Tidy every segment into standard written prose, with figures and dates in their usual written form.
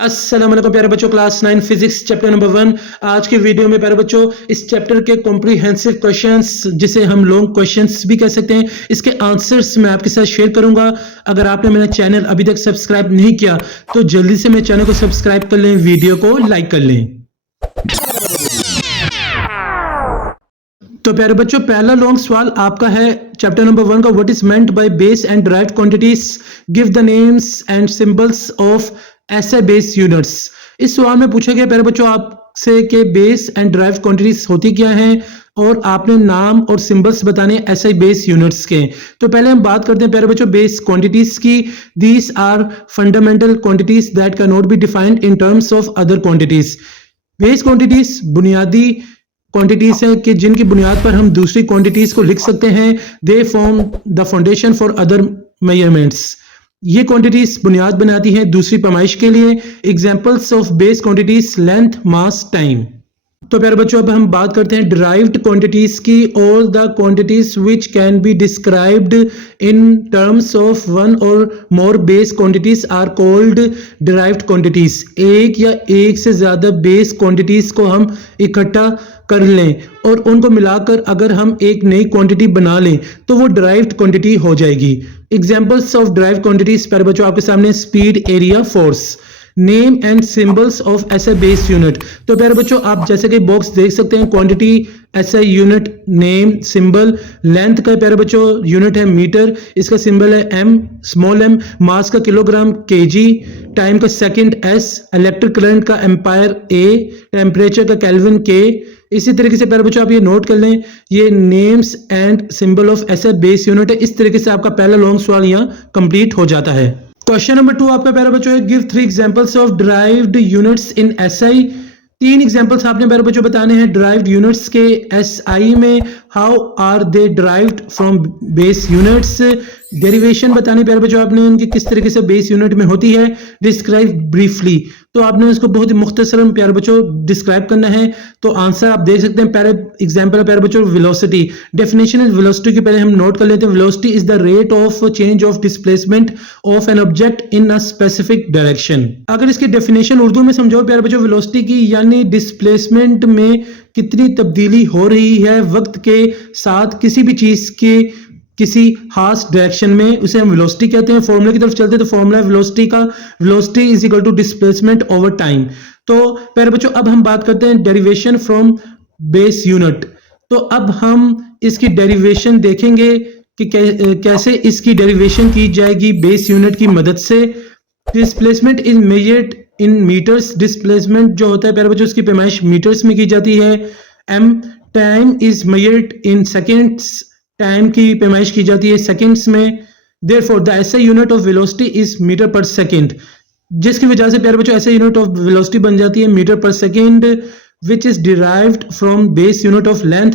अस्सलाम वालेकुम प्यारे बच्चों, क्लास 9 फिजिक्स चैप्टर नंबर 1। आज के वीडियो में प्यारे बच्चों इस चैप्टर के कॉम्प्रिहेंसिव क्वेश्चंस, जिसे हम लॉन्ग क्वेश्चंस भी कह सकते हैं, इसके आंसर्स मैं आपके साथ शेयर करूंगा। अगर आपने मेरा चैनल अभी तक सब्सक्राइब नहीं किया तो जल्दी से मेरे चैनल को सब्सक्राइब कर लें, वीडियो को लाइक कर लें। तो प्यारे बच्चों, पहला लॉन्ग सवाल आपका है चैप्टर नंबर 1 का। What is meant by base and derived quantities, give the names and symbols of SI base units. इस सवाल में पूछा गया प्यारे बच्चों आपसे कि बेस एंड डिराइव्ड क्वांटिटीज होती क्या हैं और आपने नाम और सिंबल्स बताने एसआई बेस यूनिट्स के। तो पहले हम बात करते हैं प्यारे बच्चों बेस क्वांटिटीज की। These are fundamental quantities that can not be defined in terms of other quantities. Base quantities बुनियादी क्वांटिटीज हैं कि जिनकी बुनियाद पर हम दूसरी क्वांटिटीज को लिख सकते हैं। They form the foundation for other measurements. ये क्वांटिटीज बुनियाद बनाती हैं दूसरी पैमाइश के लिए। Examples of base quantities, length, mass, time. तो प्यारे बच्चों अब हम बात करते हैं डिराइव्ड क्वांटिटीज की। All the quantities which can be described in terms of one or more base quantities are called derived quantities. एक या एक से ज्यादा बेस क्वांटिटीज को हम इकट्ठा कर लें और उनको मिलाकर अगर हम एक नई क्वांटिटी बना लें तो वो डिराइव्ड क्वांटिटी हो जाएगी। एग्जांपल्स ऑफ डिराइव्ड क्वांटिटीज प्यारे बच्चों आपके सामने speed, area, force. Name and symbols of SI base unit. तो प्यारे बच्चों आप जैसे कि बॉक्स देख सकते हैं, quantity, SI unit, name, symbol. Length का प्यारे बच्चों यूनिट है मीटर, इसका सिंबल है एम, स्मॉल एम। मास का किलोग्राम, केजी। टाइम का सेकंड, एस। इलेक्ट्रिक करंट का एम्पायर, ए। टेम्परेचर का केल्विन, के। इसी तरीके से प्यारे बच्चों आप ये नोट कर लें, ये names and symbol of SI base unit है। इस तरीके से आपका पहला लॉन्ग सवाल यहाँ कंप्लीट हो जाता है। क्वेश्चन नंबर 2 आपका प्यारे बच्चों है, give 3 examples of derived units in SI. 3 examples आपने प्यारे बच्चों बताने हैं डिराइव्ड यूनिट्स के एसआई में। How are they derived from base units. Derivation बतानी प्यारे बच्चों आपने उनकी किस तरीके से बेस यूनिट में होती है। डिस्क्राइब ब्रीफली, तो आपने उसको बहुत ही मुख्तसरन प्यारे बच्चों डिस्क्राइब करना है। तो आंसर आप देख सकते हैं, पहले एग्जांपल प्यारे बच्चों वेलोसिटी। डेफिनेशन इज वेलोसिटी की पहले हम नोट कर लेते हैं। Velocity is the rate of change of displacement of an object in a specific direction. अगर इसकी डेफिनेशन उर्दू में समझो प्यारे बच्चों, वेलोसिटी की यानी डिस्प्लेसमेंट में कितनी तब्दीली हो रही है वक्त के साथ किसी भी चीज के किसी खास डायरेक्शन में, उसे हम वेलोसिटी कहते हैं। फॉर्मूले की तरफ चलते हैं तो फॉर्मूला वेलोसिटी का, velocity is equal to displacement over time. तो प्यारे बच्चों अब हम बात करते हैं डेरिवेशन फ्रॉम बेस यूनिट। तो अब हम इसकी डेरिवेशन देखेंगे कि कैसे इसकी डेरिवेशन की जाएगी बेस यूनिट की मदद से। Displacement is measured in metres. Displacement जो होता है प्यारे बच्चों उसकी पैमाइश मीटर्स में की जाती है। M. Time is measured in seconds. Time की पैमाइश की जाती है सेकंड्स में। Therefore the SI unit of velocity is metre पर सेकंड, जिसकी वजह से प्यारे बच्चों एसआई यूनिट ऑफ वेलोसिटी बन जाती है मीटर पर second, which is derived from base unit of length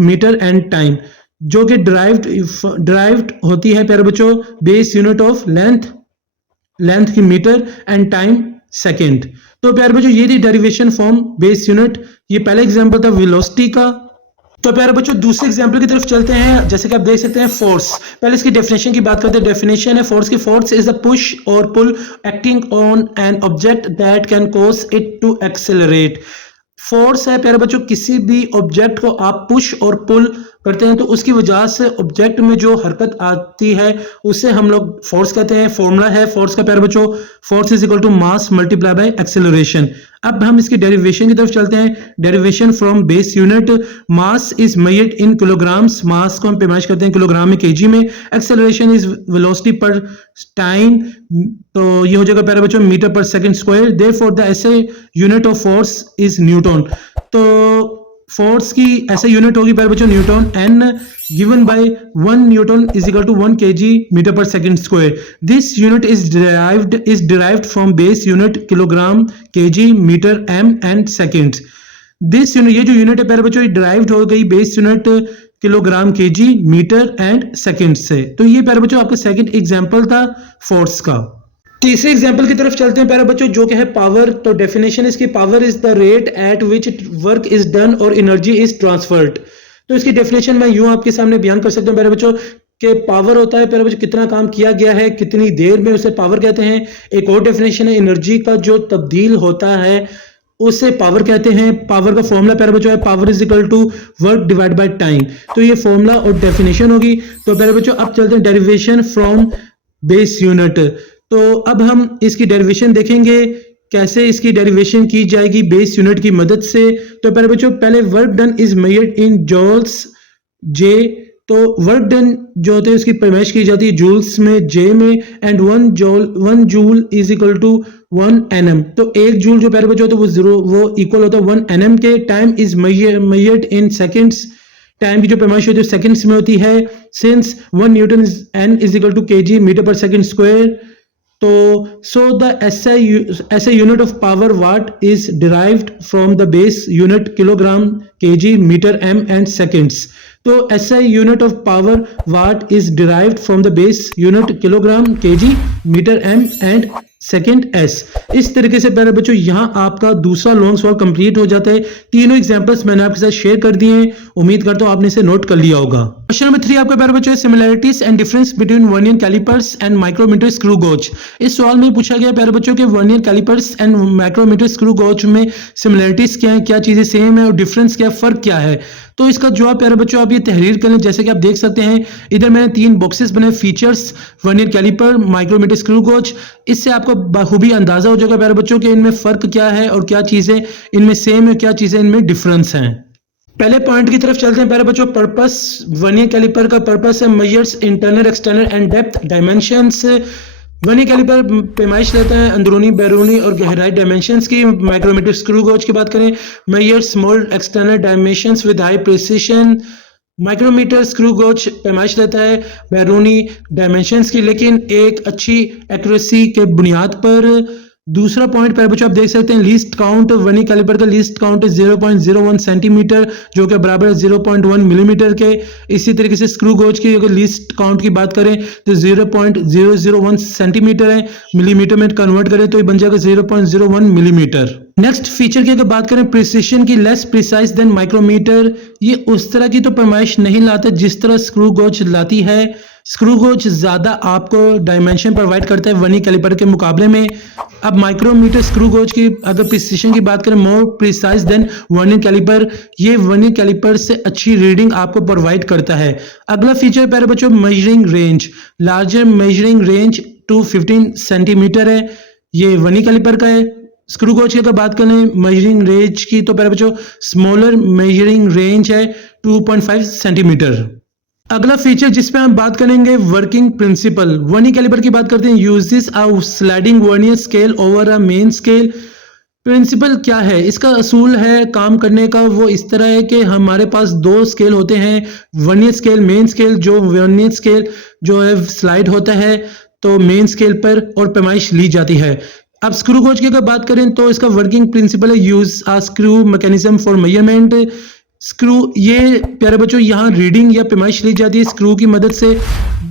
metre and time, जो कि डिराइव्ड होती है प्यारे बच्चों बेस यूनिट ऑफ लेंथ की मीटर एंड टाइम सेकंड। तो प्यारे बच्चों ये थी डेरिवेशन फ्रॉम बेस यूनिट। ये पहला एग्जांपल था वेलोसिटी का। तो प्यारे बच्चों दूसरे एग्जांपल की तरफ चलते हैं। जैसे कि आप देख सकते हैं फोर्स। पहले इसकी डेफिनेशन की बात करते हैं। डेफिनेशन है फोर्स की, force is the push or pull acting on an object that can cause it to accelerate. Force है प्यारे बच्चों किसी भी ऑब्जेक्ट को आप पुश और पुल करते हैं तो उसकी वजह से ऑब्जेक्ट में जो हरकत आती है उसे हम लोग फोर्स कहते हैं। फॉर्मूला है फोर्स का प्यारे बच्चों, force is equal to mass multiply by acceleration. अब हम इसकी डेरिवेशन की तरफ चलते हैं। Derivation from base unit. Mass is measured in kilograms. Mass को हम पैमाइश करते हैं किलोग्राम में, केजी में। एक्सेलरेशन इज वेलोसिटी पर टाइम, तो ये हो जाएगा प्यारे बच्चों मीटर पर second square. Therefore the SI unit of force is newton. तो फोर्स की ऐसे यूनिट होगी प्यारे बच्चों Newton. N given by 1 newton is equal to 1 KG metre पर second square. This unit is derived from base unit kilogram, KG, metre, M and seconds. This unit, ये जो unit है प्यारे बच्चों ये डिराइव्ड हो गई base unit kilogram, KG, metre and second से। तो ये प्यारे बच्चों आपका सेकंड एग्जांपल था फोर्स का। तीसरे एग्जाम्पल की तरफ चलते हैं प्यारे बच्चों, जो कि है पावर। तो डेफिनेशन इसकी, power is the rate at which work is done और एनर्जी इज ट्रांसफर्ड। तो इसकी डेफिनेशन मैं यूं आपके सामने बयान कर सकता हूं प्यारे बच्चों, कि पावर होता है प्यारे बच्चों कितना काम किया गया है, कितनी देर में उसे पावर कहते हैं। एक और डेफिनेशन है एनर्जी का जो तब्दील होता है उसे पावर कहते हैं। पावर का फॉर्मूला प्यारे बच्चों है power is equal to work divide by time. तो ये फॉर्मूला और डेफिनेशन होगी। तो प्यारे बच्चों अब चलते हैं डेरिवेशन फ्रॉम बेस यूनिट। तो अब हम इसकी डेरिवेशन देखेंगे, कैसे इसकी डेरिवेशन की जाएगी बेस यूनिट की मदद से। तो प्यारे बच्चों पहले work done is measured in joules J. तो वर्क डन जो होते हैं उसकी पैमाइश की जाती है जूल्स में, जे में। And one joule is equal to 1 nm। तो एक जूल जो प्यारे बच्चों होता है वो इक्वल होता है 1 nm के। Time is measured in seconds. Time की जो पैमाइश होती है सेकंड्स में होती है। Since 1 Newton n is equal to kg metre पर सेकंड स्क्वायर। तो so the SI unit of power watt is derived from the base unit kilogram kg metre m and seconds. तो SI unit of power watt is derived from the base unit kilogram kg metre m and second S। इस तरीके से प्यारे बच्चों यहाँ आपका दूसरा long सवाल कंप्लीट हो जाता है। तीनों एग्जांपल्स मैंने आपके साथ शेयर कर दिए हैं, उम्मीद करता हूँ आपने इसे नोट कर लिया होगा। क्वेश्चन नंबर 3 आपका प्यारे बच्चों similarities and difference between vernier callipers and micrometer screw gauge. इस सवाल में पूछा गया प्यारे बच्चों के vernier callipers and micrometer screw gauge में सिमिलैरिटीज क्या है, क्या चीजें सेम है और डिफरेंस क्या, फर्क क्या है। तो इसका जवाब प्यारे बच्चों आप ये तहरीर कर लें। जैसे कि आप देख सकते हैं इधर मैंने 3 बॉक्सेस बने, features, vernier calliper, micrometer screw gauge. इससे आपको बखूबी अंदाजा हो जाएगा प्यारे बच्चों के इनमें फर्क क्या है और क्या चीजें इनमें सेम है, क्या चीजें इनमें डिफरेंस हैं। पहले पॉइंट की तरफ चलते हैं प्यारे बच्चों। पर्पस, वर्नियर कैलिपर का पर्पस है measures internal external and depth dimensions. Vernier calliper पैमाइश लेता है अंदरूनी, बैरूनी और गहराई डायमेंशंस की। माइक्रोमीटर स्क्रू गॉज की बात करें, measures small external dimensions with high precision. Micrometer screw gauge पैमाइश लेता है बैरूनी डायमेंशंस की, लेकिन एक अच्छी एक्यूरेसी के बुनियाद पर। दूसरा पॉइंट पर बच्चों आप देख सकते हैं लीस्ट काउंट। वर्नियर कैलिपर का लीस्ट काउंट है 0.01 सेंटीमीटर जो कि बराबर है 0.1 मिलीमीटर के। इसी तरीके से स्क्रू गॉज की अगर लीस्ट काउंट की बात करें तो 0.001 सेंटीमीटर है, मिलीमीटर में कन्वर्ट करें तो ये बन जाएगा 0.01 मिलीमीटर। नेक्स्ट फीचर की अगर बात करें प्रिसिशन की, लेस प्रिसाइज देन माइक्रोमीटर। ये उस तरह की तो पैमाइश नहीं लाता जिस तरह स्क्रू गॉज लाती है। स्क्रू गॉज ज्यादा आपको डायमेंशन प्रोवाइड करता है वर्नियर कैलिपर के मुकाबले में। अब माइक्रोमीटर स्क्रू गॉज की अगर प्रिसिशन की बात करें, more precise than vernier calliper. ये वर्नियर कैलिपर से अच्छी रीडिंग आपको प्रोवाइड करता है। अगला फीचर प्यारे बच्चों measuring range. Larger measuring range 215 centimetre है, ये वर्नियर कैलिपर का है। स्क्रू गॉज की अगर बात करें मेजरिंग रेंज की तो प्यारे बच्चों स्मॉलर मेजरिंग रेंज है 2.5 सेंटीमीटर। अगला फीचर जिस पे हम बात करेंगे वर्किंग प्रिंसिपल। वर्नियर कैलिपर की बात करते हैं, uses a sliding vernier scale over a main scale. Principle क्या है, इसका असूल है काम करने का वो इस तरह है कि हमारे पास 2 स्केल होते हैं, वर्नियर स्केल, मेन स्केल। जो वर्नियर स्केल जो है स्लाइड होता है तो मेन स्केल पर और पैमाइश ली जाती है। अब स्क्रू गॉज की अगर बात करें तो इसका वर्किंग प्रिंसिपल है use a screw mechanism for measurement. Screw, ये प्यारे बच्चों यहाँ रीडिंग या पैमाइश ली जाती है स्क्रू की मदद से।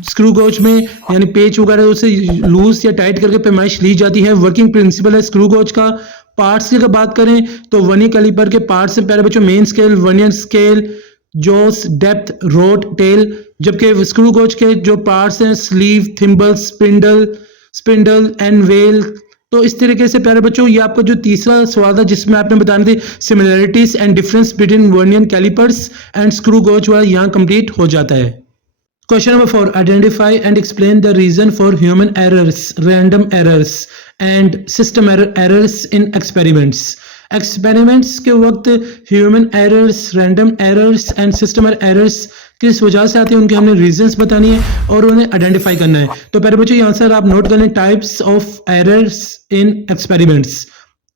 स्क्रू गॉज में यानी पेच वगैरह उसे लूज या टाइट करके पैमाइश ली जाती है। वर्किंग प्रिंसिपल है स्क्रू गॉज का। पार्ट्स की अगर बात करें तो वर्नियर कैलिपर के पार्ट्स हैं प्यारे बच्चों main scale, vernier scale, jaws, depth, rod, tail. जबकि स्क्रू गॉज के जो पार्ट्स हैं sleeve, thimble, spindle and well. तो इस तरीके से प्यारे बच्चों ये आपका जो तीसरा सवाल था जिसमें आपने बताना थी similarities and difference between vernier callipers and screw gauge वाला यहाँ कंप्लीट हो जाता है। Question number 4, identify and explain the reason for human errors, random errors and system errors in experiments. Experiments के वक्त human errors, random errors and system errors किस वजह से आती है उनके हमने रीजंस बतानी है और उन्हें आइडेंटिफाई करना है। तो प्यारे बच्चों ये आंसर आप नोट कर लें। Types of errors in experiments.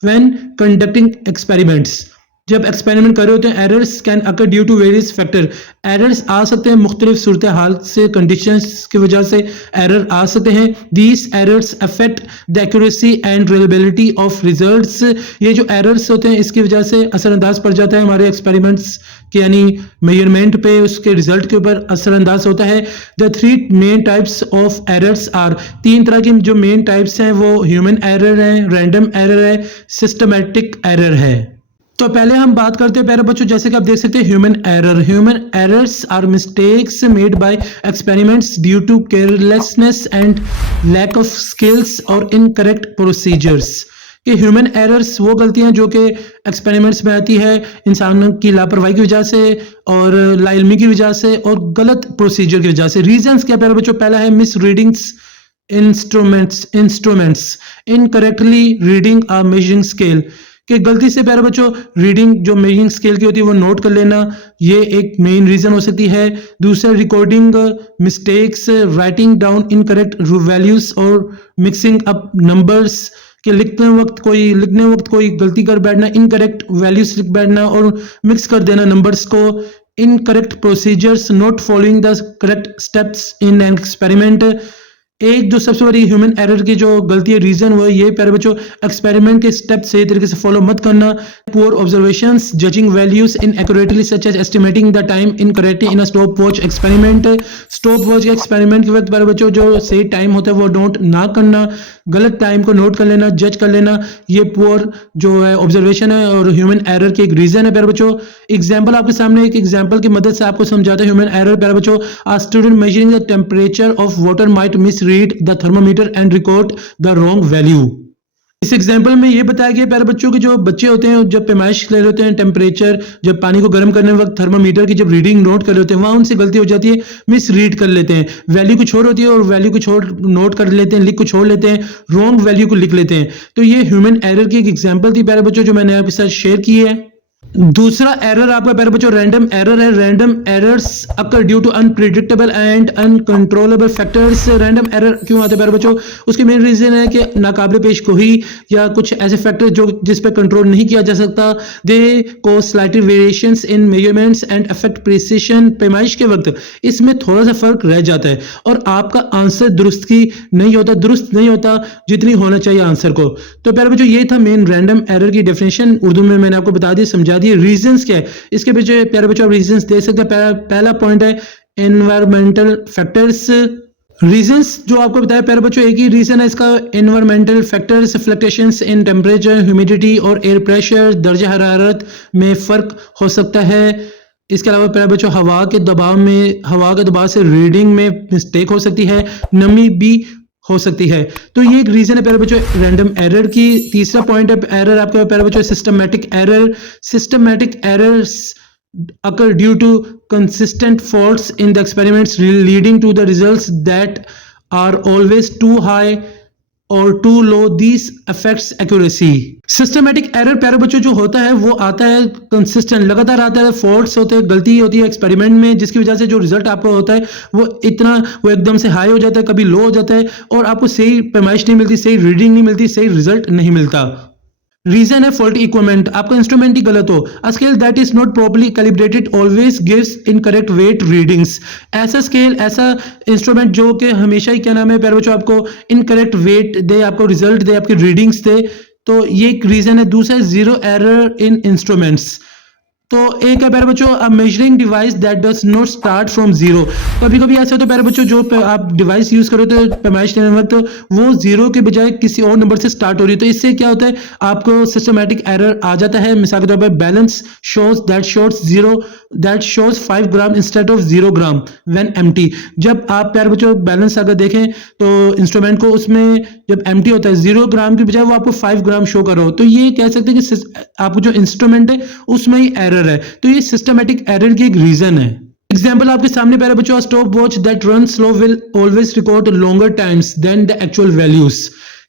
When conducting experiments, जब एक्सपेरिमेंट कर रहे होते हैं errors can occur due to various factor. Errors आ सकते हैं मुख्तलिफ सूरत हाल से, कंडीशंस की वजह से एरर आ सकते हैं। These errors affect the accuracy and reliability of results. ये जो एरर्स होते हैं इसकी वजह से असरअंदाज पड़ जाता है हमारे एक्सपेरिमेंट्स के यानी मेजरमेंट पे, उसके रिजल्ट के ऊपर असरअंदाज होता है। The 3 main types of errors are, 3 तरह की जो मेन टाइप्स हैं वो ह्यूमन एरर है, रैंडम एरर है, सिस्टमैटिक एरर है। तो पहले हम बात करते हैं प्यारे बच्चों, जैसे कि आप देख सकते हैं human error. Human errors are mistakes made by experiments due to carelessness and lack of skills और इनकरेक्ट प्रोसीजर्स। कि ह्यूमन एरर्स वो गलतियां जो कि एक्सपेरिमेंट्स में आती है इंसानों की लापरवाही की वजह से और लाइल्मी की वजह से और गलत प्रोसीजर की वजह से। रीजंस क्या प्यारे बच्चों? पहला है misreadings instruments incorrectly reading a measuring scale. कि गलती से प्यारे बच्चों रीडिंग जो मेजरिंग स्केल की होती है वो नोट कर लेना, ये एक मेन रीजन हो सकती है। दूसरा recording mistakes, writing down incorrect values और मिक्सिंग अप नंबर्स। कि लिखने वक्त कोई गलती कर बैठना, इनकरेक्ट वैल्यूज लिख बैठना और मिक्स कर देना नंबर्स को। Incorrect procedures, not following the correct steps in an experiment. एक जो सबसे बड़ी ह्यूमन एरर की जो गलती है रीजन वो ये प्यारे बच्चों एक्सपेरिमेंट के स्टेप सही तरीके से फॉलो मत करना। Poor observations, judging values inaccurately such as estimating the time incorrectly in a stopwatch experiment. Stopwatch के एक्सपेरिमेंट के वक्त प्यारे बच्चों जो सही टाइम होता है वो नोट ना करना, गलत टाइम को नोट कर लेना, जज कर लेना, ये पुअर जो है ऑब्जर्वेशन है और ह्यूमन एरर की एक रीजन है प्यारे बच्चों। एग्जाम्पल आपके सामने, एक एग्जाम्पल की मदद से आपको समझाते हैं ह्यूमन एरर प्यारे बच्चों। A student measuring the temperature of water might misread the thermometer and record the wrong value. इस एग्जाम्पल में ये बताया गया प्यारे बच्चों के जो बच्चे होते हैं जब पैमाइश ले रहे होते हैं टेम्परेचर, जब पानी को गर्म करने वक्त थर्मोमीटर की जब रीडिंग नोट कर रहे होते हैं वहां उनसे गलती हो जाती है, मिस रीड कर लेते हैं, वैल्यू कुछ और होती है और वैल्यू कुछ और नोट कर लेते हैं, लिख कुछ और लेते हैं, रॉन्ग वैल्यू को लिख लेते हैं। तो ये ह्यूमन एरर की एक एग्जाम्पल थी प्यारे बच्चों जो मैंने आपके साथ शेयर की है। दूसरा एरर आपका प्यारे बच्चों रैंडम एरर है। Random errors occur due to unpredictable and uncontrollable factors. Random error क्यों आते हैं प्यारे बच्चों? उसके मेन रीजन है कि नाकाबिले पेश गोई या कुछ ऐसे फैक्टर जो जिस पर कंट्रोल नहीं किया जा सकता। They cause slightly variations in measurements and affect precision. पैमाइश के वक्त इसमें थोड़ा सा फर्क रह जाता है और आपका आंसर दुरुस्त नहीं होता जितनी होना चाहिए आंसर को। तो प्यारे बच्चों ये था मेन रैंडम एरर की डेफिनेशन, उर्दू में मैंने आपको बता दी, समझा दिए। रीजंस क्या है इसके पीछे प्यारे बच्चों आप रीजंस दे सकते हैं। पहला पॉइंट है एनवायरमेंटल फैक्टर्स। रीजंस जो आपको बताया प्यारे बच्चों एक ही रीजन है इसका, environmental factors, fluctuations in temperature, humidity और एयर प्रेशर, दर्जा हरारत में फर्क हो सकता है। इसके अलावा प्यारे बच्चों हवा के दबाव से रीडिंग में मिस्टेक हो सकती है, नमी भी हो सकती है। तो ये एक रीजन है प्यारे बच्चों रैंडम एरर की। तीसरा पॉइंट है एरर आपका प्यारे बच्चों systematic error. Systematic errors occur due to consistent faults in the experiments leading to the results that are always too high or too low. These affects accuracy. Systematic error प्यारे बच्चों जो होता है वो आता है कंसिस्टेंट, लगातार आता है, फॉल्ट्स होते हैं, गलती होती है एक्सपेरिमेंट में जिसकी वजह से जो रिजल्ट आपका होता है वो एकदम से हाई हो जाता है, कभी लो हो जाता है और आपको सही पैमाइश नहीं मिलती, सही रीडिंग नहीं मिलती, सही रिजल्ट नहीं मिलता। रीजन है फॉल्टी इक्विपमेंट, आपका इंस्ट्रूमेंट ही गलत हो। A scale that is not properly calibrated always gives incorrect weight readings. ऐसा स्केल, ऐसा इंस्ट्रूमेंट जो कि हमेशा ही क्या नाम है प्यारे बच्चों आपको इनकरेक्ट वेट दे, आपको रिजल्ट दे, आपकी रीडिंग्स दे। तो ये एक रीजन है। दूसरा जीरो एरर इन इंस्ट्रूमेंट्स। तो एक है प्यारे बच्चों measuring device that does not start from zero. कभी कभी ऐसा होता है प्यारे बच्चों जो आप डिवाइस यूज करो तो पैमाइश लेने वक्त वो जीरो के बजाय किसी और नंबर से स्टार्ट हो रही है, तो इससे क्या होता है आपको सिस्टमैटिक एरर आ जाता है। मिसाल के तौर पर balance shows 5 gram instead of 0 gram when empty. जब आप प्यारे बच्चों बैलेंस अगर देखें तो इंस्ट्रूमेंट को उसमें जब एम्प्टी होता है 0 ग्राम की बजाय वो आपको 5 ग्राम शो कर रहा हो, तो ये कह सकते हैं कि आपको जो इंस्ट्रूमेंट है उसमें ही एरर है। तो ये सिस्टमैटिक एरर की एक रीजन है। एग्जाम्पल आपके सामने प्यारे बच्चों, stopwatch that run slow will always record longer times than the actual values.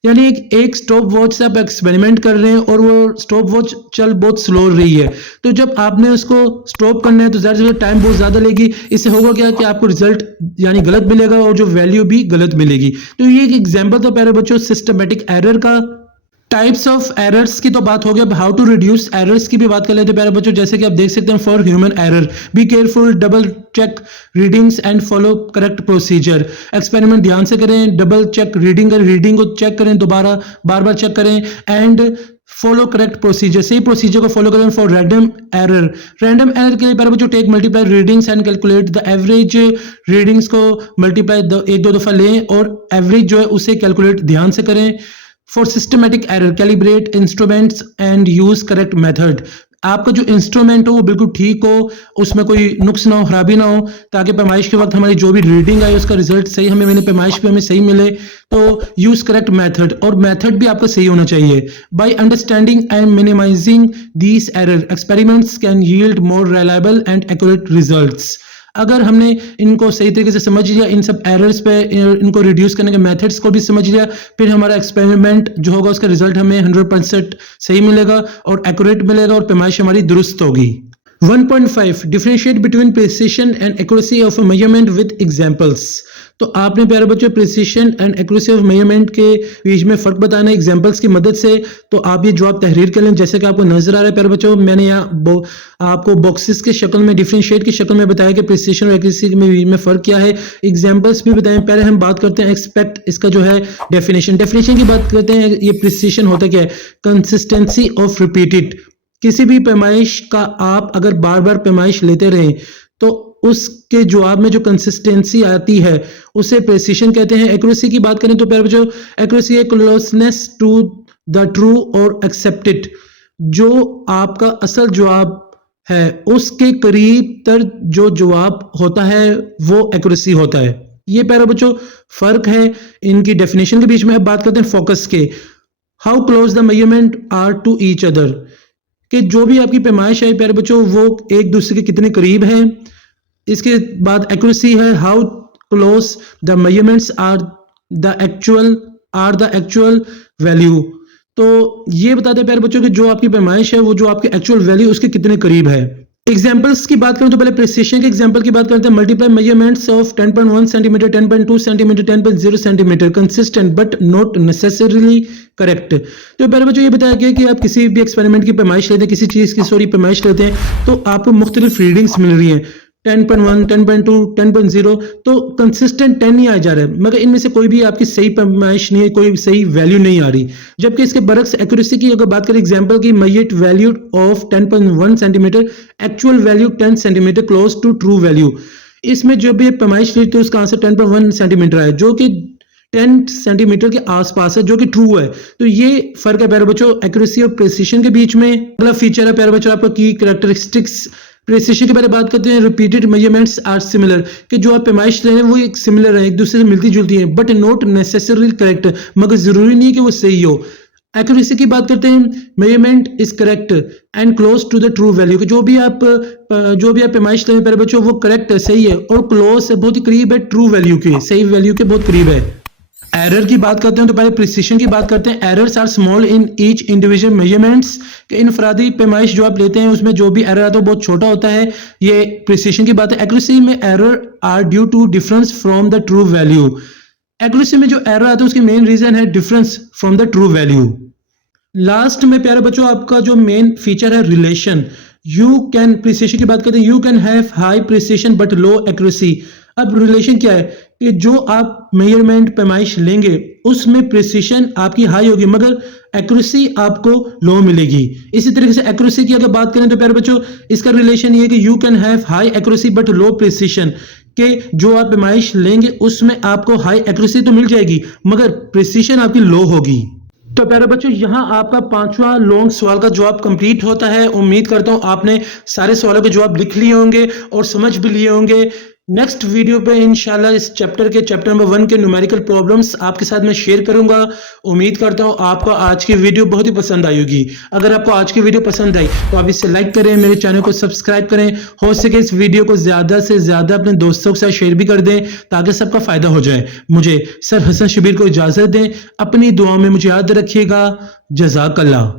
यानी एक स्टॉप वॉच से आप एक्सपेरिमेंट कर रहे हैं और वो स्टॉप वॉच चल बहुत स्लो रही है, तो जब आपने उसको स्टॉप करना है तो ज़्यादा टाइम बहुत ज़्यादा लेगी। इससे होगा क्या कि आपको रिजल्ट यानी गलत मिलेगा और जो वैल्यू भी गलत मिलेगी। तो ये एक एग्जाम्पल था प्यारे बच्चों सिस्टमैटिक एरर का। टाइप्स ऑफ एरर्स की तो बात हो गया, हाउ टू रिड्यूस एरर्स की भी बात कर लेते हैं प्यारे बच्चों। जैसे कि आप देख सकते हैं for human error be careful, double check readings and follow correct procedure. Experiment ध्यान से करें, डबल चेक रीडिंग करें, रीडिंग को चेक करें, दोबारा बार बार चेक करें एंड फॉलो करेक्ट प्रोसीजर, सही प्रोसीजर को फॉलो करें। फॉर रैंडम एरर के लिए प्यारे बच्चों take multiply readings and calculate the average. Readings को मल्टीप्लाई एक दो दफा लें और एवरेज जो है उसे कैलकुलेट ध्यान से करें। For systematic error, calibrate instruments and use correct method. आपका जो इंस्ट्रूमेंट हो वो बिल्कुल ठीक हो, उसमें कोई नुक्स ना हो, खराबी ना हो, ताकि पैमाइश के वक्त हमारी जो भी रीडिंग आई उसका रिजल्ट सही हमें मैंने पैमाइश पे हमें सही मिले। तो यूज करेक्ट मेथड, और मेथड भी आपका सही होना चाहिए। By understanding and minimising these error, experiments can yield more reliable and accurate results. अगर हमने इनको सही तरीके से समझ लिया, इन सब एरर्स पे इनको रिड्यूस करने के मेथड्स को भी समझ लिया, फिर हमारा एक्सपेरिमेंट जो होगा उसका रिजल्ट हमें 100% सही मिलेगा और एक्यूरेट मिलेगा और पैमाइश हमारी दुरुस्त होगी। 1.5 differentiate between precision and accuracy of a measurement with examples. तो आपने प्यारे बच्चों precision and accuracy of measurement के बीच में फर्क बताना है एग्जांपल्स की मदद से। तो आप ये जवाब तहरीर कर लें, जैसे कि आपको नजर आ रहा है प्यारे बच्चों, मैंने यहाँ आपको बॉक्सेस के शक्ल में डिफरेंशिएट की शक्ल में बताया कि प्रिसिशन और एक्यूरेसी में फर्क क्या है, एग्जांपल्स भी बताएं। पहले हम बात करते हैं एक्सपेक्ट, इसका जो है डेफिनेशन की बात करते हैं। ये प्रिसिशन होता क्या है? कंसिस्टेंसी ऑफ रिपीटेड, किसी भी पैमाइश का आप अगर बार बार पैमाइश लेते रहें तो उसके जवाब में जो कंसिस्टेंसी आती है उसे प्रिसिशन कहते हैं। एक्यूरेसी की बात करें तो प्यारे बच्चों, एक्यूरेसी है क्लोजनेस टू द ट्रू और एक्सेप्टेड, जो आपका असल जवाब है उसके करीब तर जो जवाब होता है वो एक्यूरेसी होता है। ये प्यारे बच्चों फर्क है इनकी डेफिनेशन के बीच में। अब बात करते हैं फोकस के। How close the measurement are to each other, कि जो भी आपकी पैमाइश है प्यारे बच्चों वो एक दूसरे के कितने करीब है। इसके बाद एक्यूरेसी है how close the measurements are the actual value. तो ये बताते हैं प्यारे बच्चों कि जो आपकी पैमाइश है वो जो आपके एक्चुअल वैल्यू उसके कितने करीब है। एग्जाम्पल्स की बात करें तो पहले प्रिसिशन के एग्जाम्पल की बात करते हैं। Multiply measurements of 10.1 centimetre, 10.2 centimetre, 10.0 centimetre, consistent but not necessarily correct. तो पहले बच्चों ये बताया गया कि आप किसी भी एक्सपेरिमेंट की पैमाइश लेते हैं, किसी चीज की पैमाइश लेते हैं तो आपको मुख्तलिफ रीडिंग्स मिल रही हैं, 10.1, 10.2, 10.0, तो कंसिस्टेंट 10 ही आ जा रहा है, मगर इनमें से कोई भी आपकी सही पैमाइश नहीं है, कोई सही वैल्यू नहीं आ रही। जबकि इसके बरक्स एक्यूरेसी की अगर बात करें एग्जांपल की, measured value of 10.1 centimetre, actual value 10 centimetre close to true value. इसमें जो भी पैमाइश ली तो उसका आंसर 10.1 सेंटीमीटर है, जो कि 10 सेंटीमीटर के आसपास है, जो कि ट्रू है। तो ये फर्क है प्यारे बच्चों एक्यूरेसी और प्रिसिशन के बीच में। अगला फीचर है प्यारे बच्चों आपका की कैरेक्टरिस्टिक्स। प्रिसिशन के बारे में बात करते हैं। रिपीटेड मेजरमेंट्स आर सिमिलर, कि जो आप पैमाइश ले रहे हैं वो एक सिमिलर है, एक दूसरे से मिलती जुलती है, बट नॉट नेसेसरली करेक्ट, मगर जरूरी नहीं है कि वो सही हो। एक्यूरेसी की बात करते हैं, measurement is correct and close to the true value, कि जो भी आप पैमाइश ले रहे हैं प्यारे बच्चों वो करेक्ट है, सही है और क्लोज है, बहुत ही करीब है ट्रू वैल्यू के, सही वैल्यू के बहुत करीब है। एरर की बात करते हैं तो पहले प्रिसिशन की बात करते हैं। Errors are small in each individual measurements, कि इनफरादी पैमाइश जो आप लेते हैं उसमें जो भी एरर आता है वो बहुत छोटा होता है, ये प्रिसिशन की बात है। एक्यूरेसी में error are due to difference from the true value, accuracy में जो एरर आता है उसकी मेन रीजन है difference from the true value. Last में प्यारे बच्चों आपका जो मेन फीचर है रिलेशन। यू कैन, प्रिसिशन की बात करते हैं, you can have high precision but low accuracy. अब रिलेशन क्या है कि जो आप मेजरमेंट पैमाइश लेंगे उसमें प्रिसिशन आपकी हाई होगी मगर एक्यूरेसी आपको लो मिलेगी। इसी तरीके से एक्यूरेसी की अगर बात करें तो प्यारे बच्चों इसका रिलेशन ये है कि you can have high accuracy but low precision, कि जो आप पैमाइश लेंगे उसमें आपको हाई एक्यूरेसी तो मिल जाएगी मगर प्रिसिशन आपकी लो होगी। तो प्यारे बच्चों यहाँ आपका 5वां लॉन्ग सवाल का जवाब कंप्लीट होता है। उम्मीद करता हूँ आपने सारे सवालों के जवाब लिख लिए होंगे और समझ भी लिए होंगे। नेक्स्ट वीडियो पे इंशाल्लाह इस चैप्टर नंबर 1 के न्यूमेरिकल प्रॉब्लम्स आपके साथ मैं शेयर करूंगा। उम्मीद करता हूं आपको आज की वीडियो बहुत ही पसंद आई होगी। अगर आपको आज की वीडियो पसंद आई तो आप इसे लाइक करें, मेरे चैनल को सब्सक्राइब करें, हो सके इस वीडियो को ज्यादा से ज्यादा अपने दोस्तों के साथ शेयर भी कर दें ताकि सबका फायदा हो जाए। मुझे सर हसन शबीर को इजाजत दें, अपनी दुआ में मुझे याद रखिएगा। जज़ाकल्लाह।